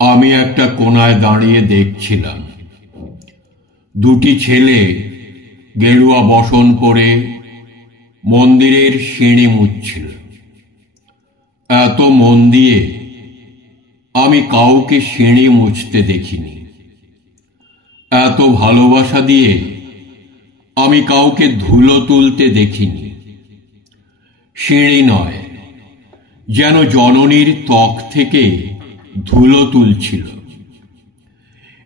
আমি একটা কোণায় দাঁড়িয়ে দেখছিলাম। দুটি ছেলে গেরুয়া বসন পরে মন্দিরের সিঁড়ি মুছছিল। এত মন দিয়ে আমি কাউকে সিঁড়ি মুছতে দেখিনি। এত ভালোবাসা দিয়ে আমি কাউকে ধুলো তুলতে দেখিনি। সিঁড়ি নয়, যেন জননীর ত্বক থেকে ধুলো তুলছিল।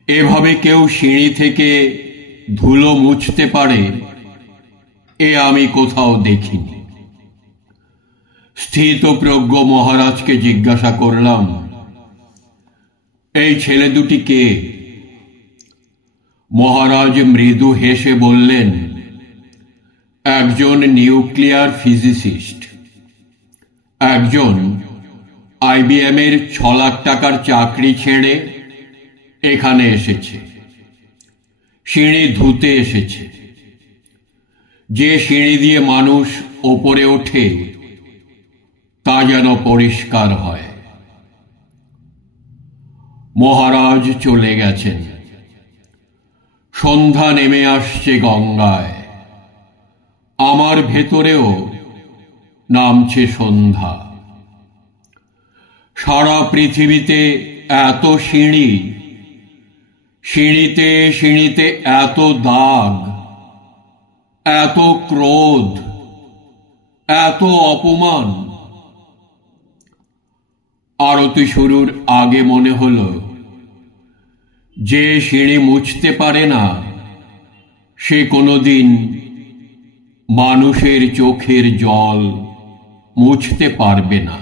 এভাবে কেউ সিঁড়ি থেকে ধুলো মুছতে পারে এ আমি কোথাও দেখিনি। স্থিতপ্রজ্ঞ মহারাজকে জিজ্ঞাসা করলাম, এই ছেলে দুটি কে? মহারাজ মৃদু হেসে বললেন, একজন নিউক্লিয়ার ফিজিসিস্ট, একজন IBM এর 6 লাখ টাকার চাকরি ছেড়ে এখানে এসেছে, সিঁড়ি ধুতে এসেছে। যে সিঁড়ি দিয়ে মানুষ ওপরে ওঠে তা যেন পরিষ্কার হয়। মহারাজ চলে গেছেন। সন্ধ্যা নেমে আসছে গঙ্গায়। আমার ভেতরেও নামছে সন্ধ্যা। সারা পৃথিবীতে এত সিঁড়ি, সিঁড়িতে সিঁড়িতে এত দাগ, এত ক্রোধ, এত অপমান। আরতি শুরুর আগে মনে হলো, যে সিঁড়ি মুছতে পারে না সে কোনোদিন মানুষের চোখের জল মুছতে পারবে না।